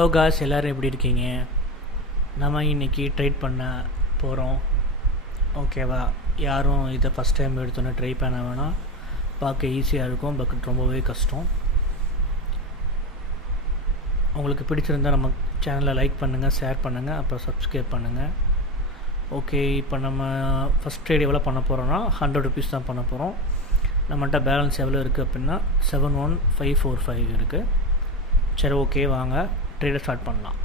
Hello guys, எல்லோரும் எப்படி இருக்கீங்க? நம்ம இன்றைக்கி ட்ரைட் பண்ண போகிறோம். ஓகேவா? யாரும் இதை ஃபஸ்ட் டைம் எடுத்தோன்னே ட்ரை பண்ண வேணாம். பார்க்க ஈஸியாக இருக்கும், பட் ரொம்பவே கஷ்டம். உங்களுக்கு பிடிச்சிருந்தால் நம்ம சேனலை லைக் பண்ணுங்கள், ஷேர் பண்ணுங்கள், அப்புறம் சப்ஸ்கிரைப் பண்ணுங்கள். ஓகே, இப்போ நம்ம ஃபஸ்ட் ட்ரேட் எவ்வளோ பண்ண போகிறோன்னா 100 ருபீஸ் தான் பண்ண போகிறோம். நம்மள்கிட்ட பேலன்ஸ் எவ்வளோ இருக்குது அப்படின்னா 71545 இருக்குது. சரி, ஓகே, வாங்க ட்ரேடை ஸ்டார்ட் பண்ணலாம்.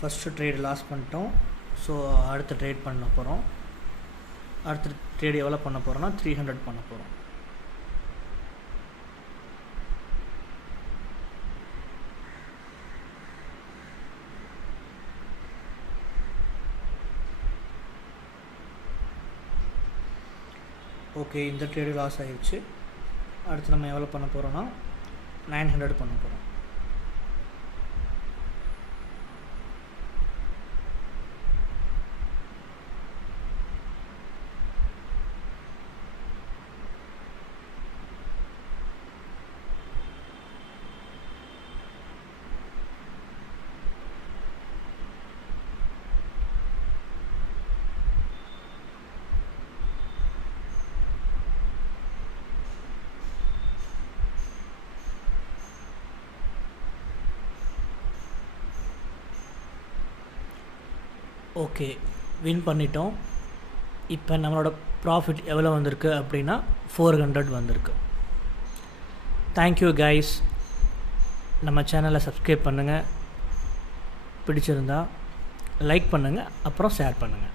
ஃபஸ்ட்டு ட்ரேட் லாஸ் பண்ணிட்டோம். ஸோ அடுத்த ட்ரேட் பண்ண போகிறோம். அடுத்த ட்ரேட் எவ்வளோ பண்ண போகிறோன்னா 300 பண்ண போகிறோம். ஓகே, இந்த ட்ரேடு லாஸ் ஆகிடுச்சு. அடுத்து நம்ம எவ்வளோ பண்ண போகிறோன்னா 900 பண்ண போகிறோம். ஓகே, வின் பண்ணிட்டோம். இப்போ நம்மளோட ப்ராஃபிட் எவ்வளோ வந்திருக்கு அப்படின்னா 400 வந்திருக்கு. Thank you guys. நம்ம சேனலை சப்ஸ்கிரைப் பண்ணுங்கள், பிடிச்சிருந்தா லைக் பண்ணுங்கள், அப்புறம் ஷேர் பண்ணுங்கள்.